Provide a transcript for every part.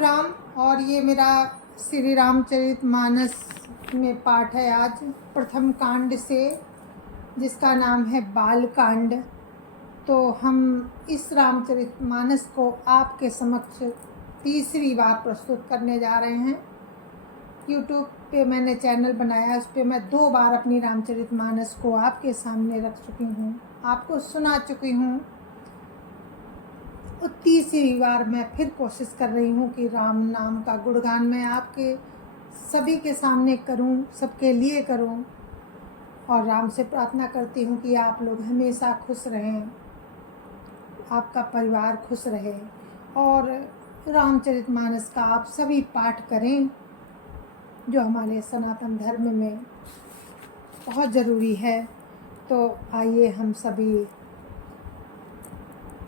राम। और ये मेरा श्री रामचरितमानस में पाठ है आज प्रथम कांड से, जिसका नाम है बाल कांड। तो हम इस रामचरितमानस को आपके समक्ष तीसरी बार प्रस्तुत करने जा रहे हैं। यूट्यूब पे मैंने चैनल बनाया, उस पर मैं 2 बार अपनी रामचरितमानस को आपके सामने रख चुकी हूँ, आपको सुना चुकी हूँ। और तीसरी बार मैं फिर कोशिश कर रही हूँ कि राम नाम का गुणगान मैं आपके सभी के सामने करूँ, सबके लिए करूँ। और राम से प्रार्थना करती हूँ कि आप लोग हमेशा खुश रहें, आपका परिवार खुश रहे और रामचरितमानस का आप सभी पाठ करें, जो हमारे सनातन धर्म में बहुत ज़रूरी है। तो आइए हम सभी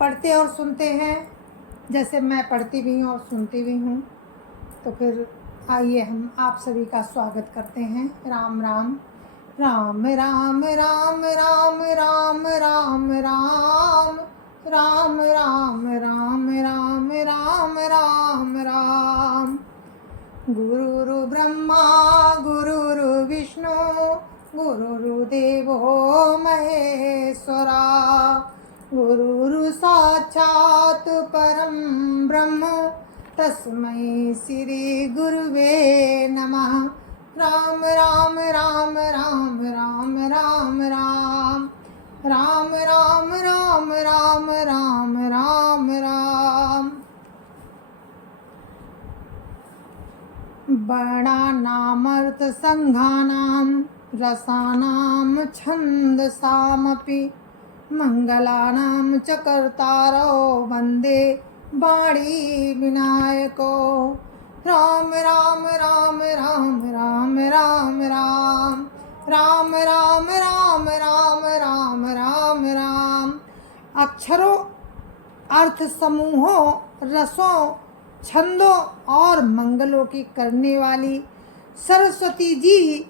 पढ़ते और सुनते हैं, जैसे मैं पढ़ती भी हूँ और सुनती भी हूँ। तो फिर आइए हम आप सभी का स्वागत करते हैं। राम राम राम राम राम राम राम राम राम राम राम राम राम राम राम राम। गुरुरु ब्रह्मा गुरुरु विष्णु गुरुर्देवो महेश्वरा, गुरुरु साक्षात् परं ब्रह्म तस्मै श्री गुरुवे नमः। राम राम राम राम राम राम राम राम राम राम राम राम राम राम। वर्णानामर्थ संघानां रसानां छन्दसामपि मंगलानां च कर्तारो वंदे वाणी विनायको। राम राम राम राम राम राम राम राम राम राम राम राम राम राम। अक्षरों, अर्थ समूहों, रसों, छंदों और मंगलों की करने वाली सरस्वती जी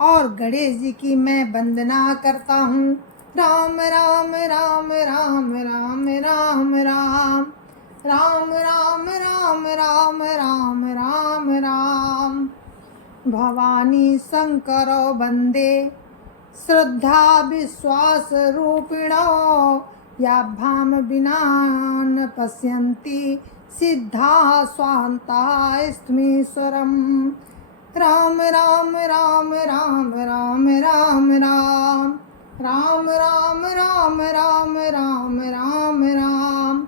और गणेश जी की मैं वंदना करता हूँ। राम राम राम राम राम राम राम राम राम राम राम राम राम राम। भवानी शंकरो वंदे श्रद्धा विश्वास रूपिणो, याभ्याम विना न पश्यन्ति सिद्धा स्वान्ता स्त्मीश्वरम्। राम राम राम राम राम राम राम राम राम राम राम राम राम राम।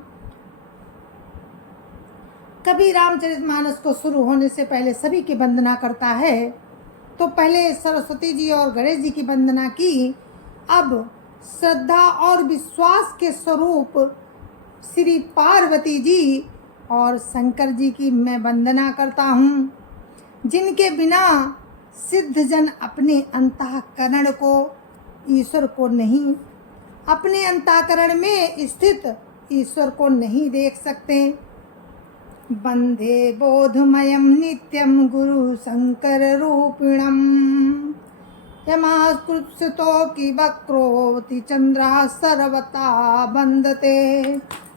कभी रामचरितमानस को शुरू होने से पहले सभी की वंदना करता है। तो पहले सरस्वती जी और गणेश जी की वंदना की, अब श्रद्धा और विश्वास के स्वरूप श्री पार्वती जी और शंकर जी की मैं वंदना करता हूँ, जिनके बिना सिद्ध जन अपने अंतःकरण को, ईश्वर को नहीं, अपने अंतःकरण में स्थित ईश्वर को नहीं देख सकते। वंदे बोधमयं नित्यं गुरु शंकर रूपिणम्, यमास्कृतो की वक्रोति चंद्रा सर्वता वंदते।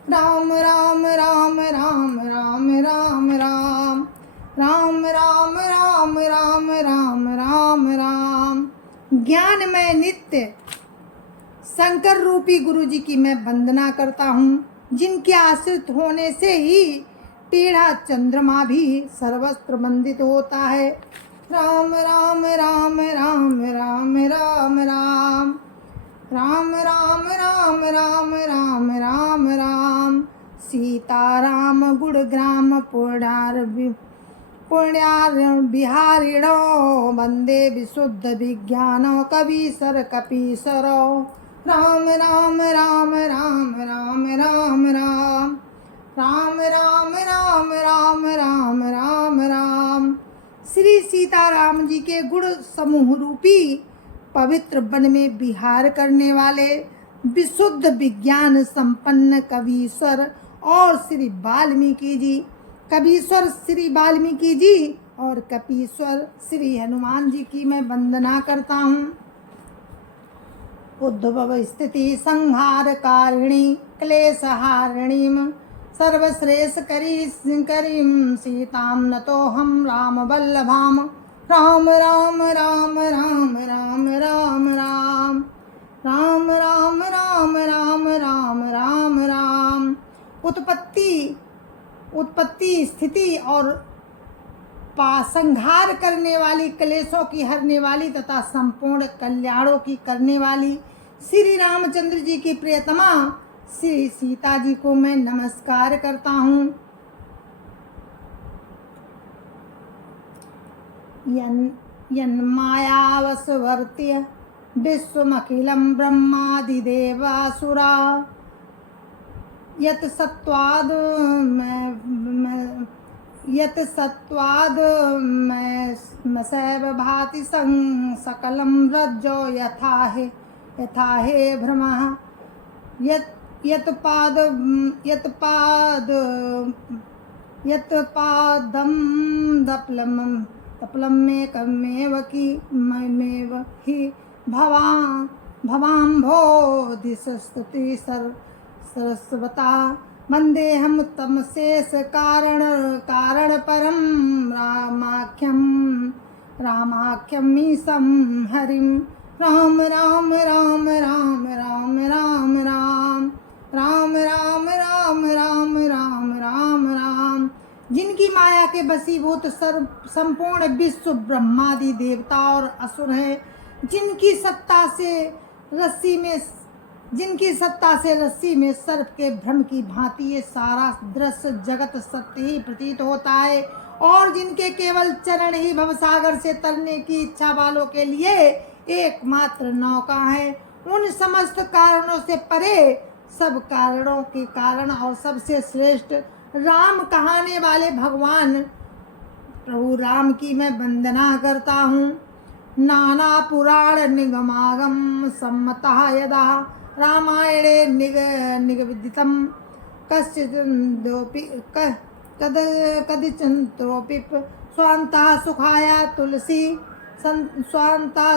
राम राम राम राम राम राम राम राम राम राम राम राम राम राम। ज्ञानमय नित्य शंकर रूपी गुरु जी की मैं वंदना करता हूँ, जिनके आश्रित होने से ही टेढ़ा चंद्रमा भी सर्वस्त्र वंदित होता है। राम राम राम राम राम राम राम राम राम राम राम राम राम राम। सीताराम गुणग्राम पुण्यार बिहारिणो, वंदे विशुद्ध विज्ञानो कवीश्वर कपीश्वरो। राम राम राम राम राम राम राम राम राम राम राम राम राम राम। श्री सीताराम जी के गुण समूह रूपी पवित्र वन में विहार करने वाले विशुद्ध विज्ञान संपन्न कवीश्वर और श्री वाल्मीकि जी, कवीश्वर श्री वाल्मीकि जी और कपीश्वर श्री हनुमान जी की मैं वंदना करता हूँ। उद्भव स्थिति संहार कारिणी क्लेशहारिणीं सर्वश्रेष्ठ करीं सीतां नतोऽहं रामवल्लभां। राम राम राम राम राम राम राम राम राम राम राम राम राम राम। उत्पत्ति स्थिति और संहार करने वाली, क्लेशों की हरने वाली तथा संपूर्ण कल्याणों की करने वाली श्री रामचंद्र जी की प्रियतमा श्री सीता जी को मैं नमस्कार करता हूँ। यन्मायावशवर्त्य विश्वमखिलं ब्रह्मादिदेवासुरा यत् सत्त्वाद् मसैव भाति सकलं रज्जो यथा हे भ्रमः। यत्पादं दप्लमेकमेव ममेव हि भवाम्भोधिस्तुति सरस्वता। वन्देऽहम् उत्तमशेष कारण परं रामाख्यमीशं हरिं। राम राम राम राम राम राम राम राम राम राम राम राम राम राम। जिनकी माया के वशीभूत संपूर्ण विश्व ब्रह्मादि देवता और असुर है, जिनकी सत्ता से रस्सी में सर्प के भ्रम की भांति ये सारा दृश्य जगत सत्य ही प्रतीत होता है, और जिनके केवल चरण ही भवसागर से तरने की इच्छा वालों के लिए एकमात्र नौका है। उन समस्त कारणों से परे, सब कारणों के कारण और सबसे श्रेष्ठ राम कहाने वाले भगवान प्रभु राम की मैं वंदना करता हूँ। नाना पुराण निगमागम सम्मतः यदा रामायणे निगदितं कदिचन्त्रोऽपि स्वान्ता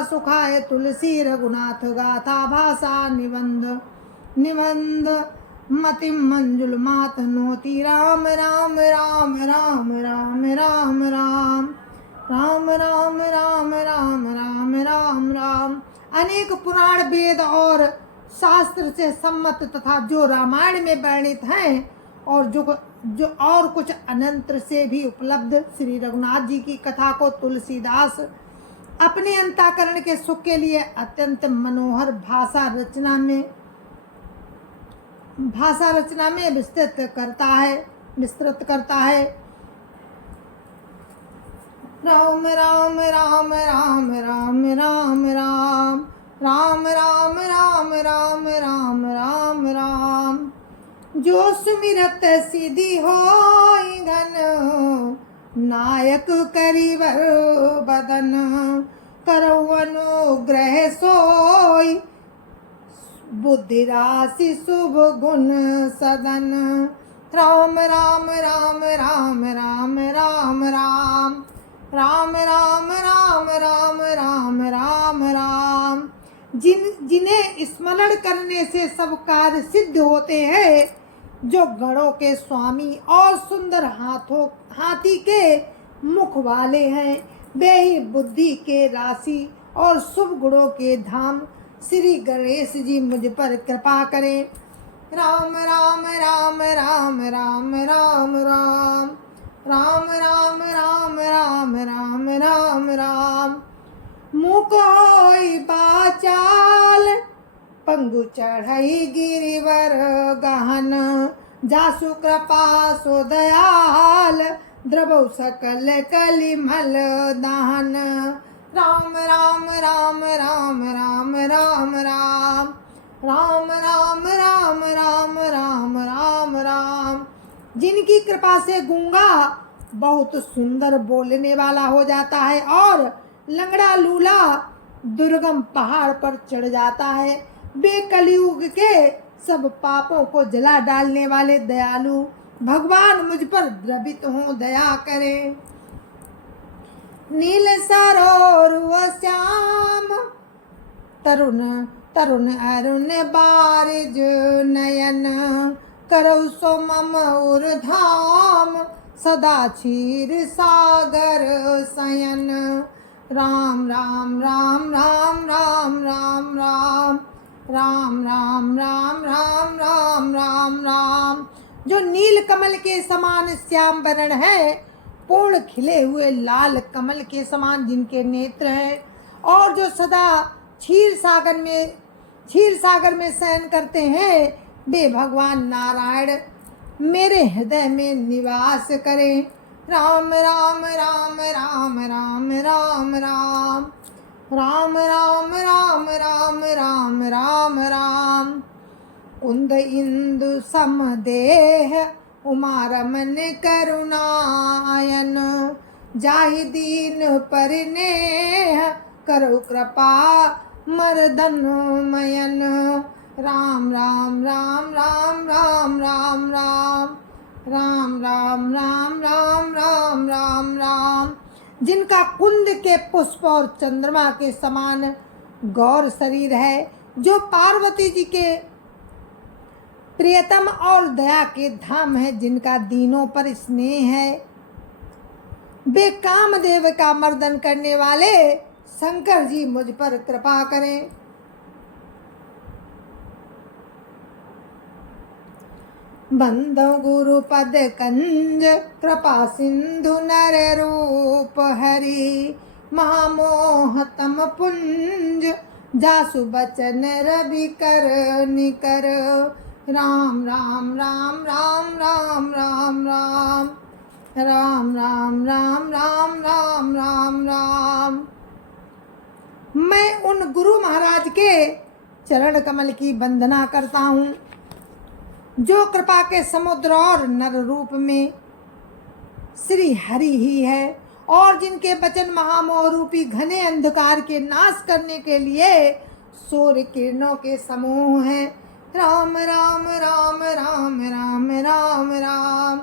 सुखाय तुलसी रघुनाथ गाथा भाषा निबंध मतिं मंजुलमातनोति। राम राम राम राम राम राम राम राम राम राम राम राम राम राम। अनेक पुराण वेद और शास्त्र से सम्मत तथा जो रामायण में वर्णित हैं और जो और कुछ अनंत से भी उपलब्ध श्री रघुनाथ जी की कथा को तुलसीदास अपने अंतःकरण के सुख के लिए अत्यंत मनोहर भाषा रचना में विस्तृत करता है। राम राम राम राम राम राम राम राम राम राम राम राम राम राम। जो सुमिरत सिद्धि होई घन, नायक करिवर बदन, करौ अनुग्रह सोई बुद्धि राशि शुभ गुण सदन। राम राम राम राम राम राम राम राम राम राम राम राम राम राम। जिन्हें स्मरण करने से सब कार्य सिद्ध होते हैं, जो गणों के स्वामी और सुंदर हाथी के मुख वाले हैं, वे ही बुद्धि के राशि और शुभ गुणों के धाम श्री गणेश जी मुझ पर कृपा करें। राम राम राम राम राम राम राम राम राम राम राम राम राम राम। मुकोई बाचाल पंगु चढ़ई गिरिवर गहन, जासु कृपा सो दयाल द्रवौ सकल कलिमल दहन। राम राम राम राम राम राम राम राम राम राम राम राम राम राम। जिनकी कृपा से गूंगा बहुत सुंदर बोलने वाला हो जाता है और लंगड़ा लूला दुर्गम पहाड़ पर चढ़ जाता है, वे कलयुग के सब पापों को जला डालने वाले दयालु भगवान मुझ पर द्रवित हों, दया करें। नील सरोवर श्याम तरुण तरुण अरुण बारिज नयन, करौ सो मम उर्धाम सदा क्षीर सागर शयन। राम राम राम राम राम राम राम राम राम राम राम राम राम राम। जो नील कमल के समान श्याम वर्ण है, पूर्ण खिले हुए लाल कमल के समान जिनके नेत्र हैं, और जो सदा क्षीर सागर में शयन करते हैं, वे भगवान नारायण मेरे हृदय में निवास करें। राम राम राम राम राम राम राम राम राम राम राम राम राम राम। कुंद इंदु समदेह उमा रमन करुणायन, जाहि दीन परिनेह करो कृपा मर्दन मयन। राम राम राम राम राम राम राम राम राम राम राम राम राम राम। जिनका कुंद के पुष्प और चंद्रमा के समान गौर शरीर है, जो पार्वती जी के प्रियतम और दया के धाम है, जिनका दीनों पर स्नेह है, वे कामदेव का मर्दन करने वाले शंकर जी मुझ पर कृपा करें। बंदो गुरु पद कंज कृपा सिंधु नर रूप हरि, महामोह तम पुंज जासु बचन रवि कर निकर। राम राम राम राम राम राम राम राम राम राम राम राम राम राम। मैं उन गुरु महाराज के चरण कमल की वंदना करता हूँ, जो कृपा के समुद्र और नर रूप में श्री हरि ही है, और जिनके वचन महामोह रूपी घने अंधकार के नाश करने के लिए सूर्य किरणों के समूह हैं। राम राम राम राम राम राम राम राम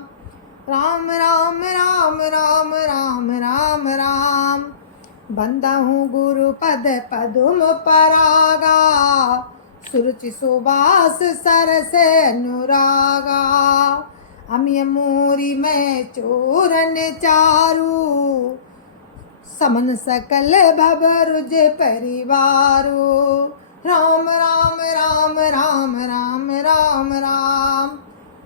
राम राम राम राम राम राम। बंदा हूँ गुरु पद पदुम परागा, सुरुचि सुबास सरस अनुरागा। अमिय मोरी मैं चोरन चारू, समन सकल भवरुज परिवारो। राम राम राम राम राम राम राम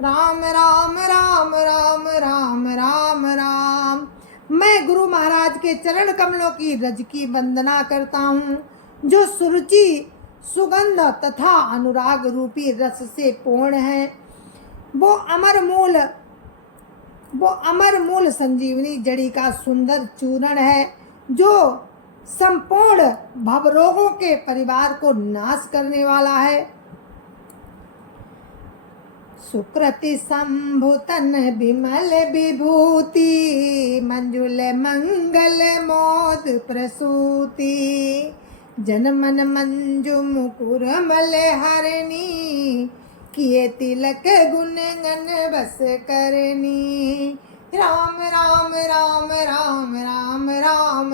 राम राम राम राम राम राम राम। मैं गुरु महाराज के चरण कमलों की रज की वंदना करता हूँ, जो सुरुचि सुगंध तथा अनुराग रूपी रस से पूर्ण है। वो अमर मूल संजीवनी जड़ी का सुंदर चूर्ण है, जो संपूर्ण भवरोगों के परिवार को नाश करने वाला है। सुकृति संभुतन विमल विभूति, मंजुल मंगल मोद प्रसूति। जनमन मंजु मुकुर मल हरणी, किए तिलक गुण गन बस करनी। राम राम राम राम राम राम राम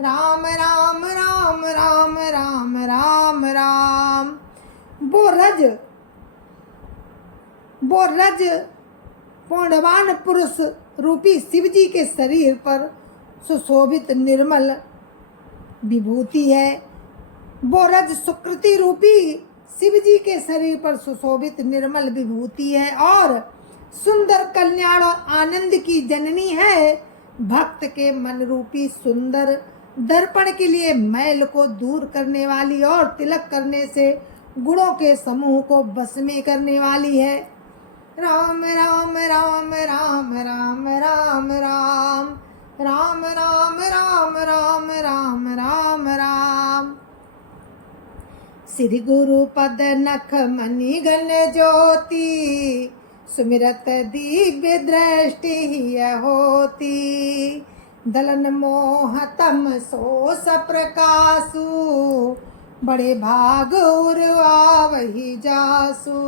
राम राम राम राम राम राम राम। वो रज पूर्णवान पुरुष रूपी शिवजी के शरीर पर सुशोभित निर्मल विभूति है। वो रज सुकृति रूपी शिवजी के शरीर पर सुशोभित निर्मल विभूति है, और सुंदर कल्याण और आनंद की जननी है। भक्त के मन रूपी सुंदर दर्पण के लिए मैल को दूर करने वाली और तिलक करने से गुणों के समूह को बस में करने वाली है। राम राम राम राम राम राम राम राम राम राम राम राम राम राम। श्री गुरु पद नख मणि घन ज्योति, सुमिरत दिव्य दृष्टि हिय होती। दलन मोह तम सोस प्रकाशु, बड़े भाग उर्वा वही जासु।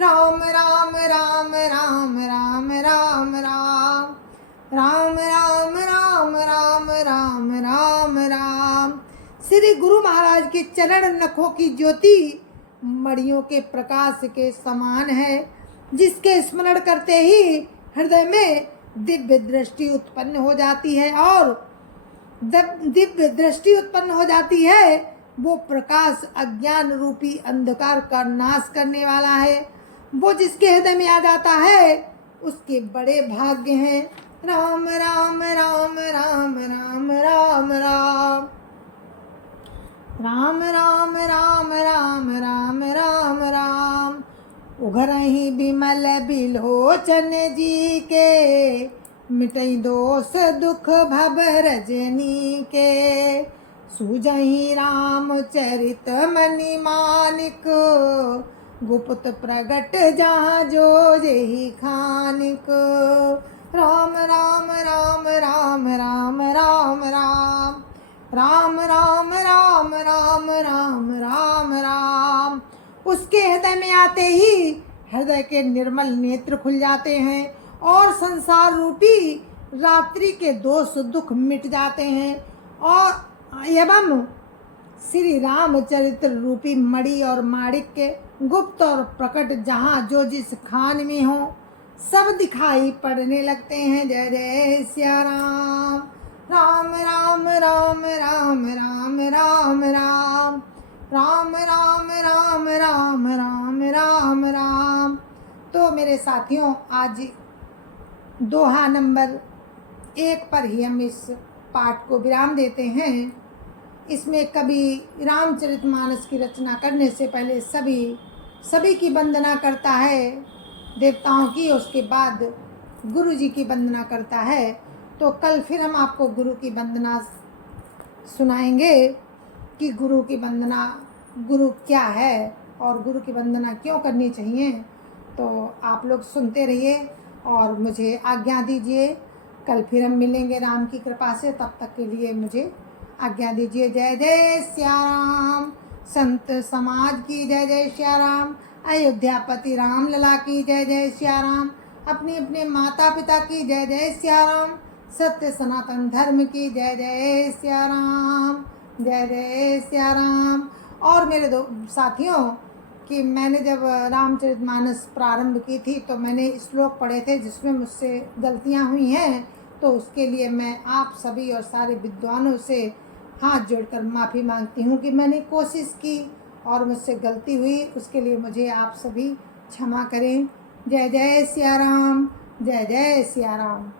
राम राम राम राम राम राम राम राम राम राम राम राम राम राम। श्री गुरु महाराज के चरण नखों की ज्योति मणियों के प्रकाश के समान है, जिसके स्मरण करते ही हृदय में दिव्य दृष्टि उत्पन्न हो जाती है। और दिव्य दृष्टि उत्पन्न हो जाती है, वो प्रकाश अज्ञान रूपी अंधकार का नाश करने वाला है। वो जिसके हृदय में आ जाता है उसके बड़े भाग्य हैं। राम राम राम राम राम राम राम राम राम राम राम राम राम राम। उघरहि बिमल बिलोचन जी के, मिटई दोष दुख भव रजनी के। सूझहि रामचरित मणि मानिक, गुप्त प्रगट जहाँ जो जेहि खानिक। राम राम राम राम राम राम राम राम राम राम राम राम राम राम। उसके हृदय में आते ही हृदय के निर्मल नेत्र खुल जाते हैं और संसार रूपी रात्रि के दोष दुख मिट जाते हैं। और एवं श्री रामचरित्र रूपी मणि और माणिक के गुप्त और प्रकट जहाँ जो जिस खान में हो सब दिखाई पड़ने लगते हैं। जय जय सिया राम। राम राम राम राम राम राम राम राम राम राम राम राम राम राम। तो मेरे साथियों, आज दोहा नंबर 1 पर ही हम इस पाठ को विराम देते हैं। इसमें कवि रामचरितमानस की रचना करने से पहले सभी की वंदना करता है, देवताओं की, उसके बाद गुरु जी की वंदना करता है। तो कल फिर हम आपको गुरु की वंदना सुनाएंगे कि गुरु की वंदना, गुरु क्या है और गुरु की वंदना क्यों करनी चाहिए। तो आप लोग सुनते रहिए और मुझे आज्ञा दीजिए। कल फिर हम मिलेंगे राम की कृपा से। तब तक के लिए मुझे आज्ञा दीजिए। जय जय सिया राम। संत समाज की जय जय सिया राम। अयोध्यापति राम लला की जय जय सिया राम। अपने अपने माता पिता की जय जय सिया राम। सत्य सनातन धर्म की जय जय सिया राम। जय जय सिया राम। और मेरे साथियों, कि मैंने जब रामचरितमानस प्रारंभ की थी तो मैंने श्लोक पढ़े थे जिसमें मुझसे गलतियां हुई हैं। तो उसके लिए मैं आप सभी और सारे विद्वानों से हाथ जोड़कर माफ़ी मांगती हूँ कि मैंने कोशिश की और मुझसे गलती हुई। उसके लिए मुझे आप सभी क्षमा करें। जय जय सिया राम। जय जय सिया राम।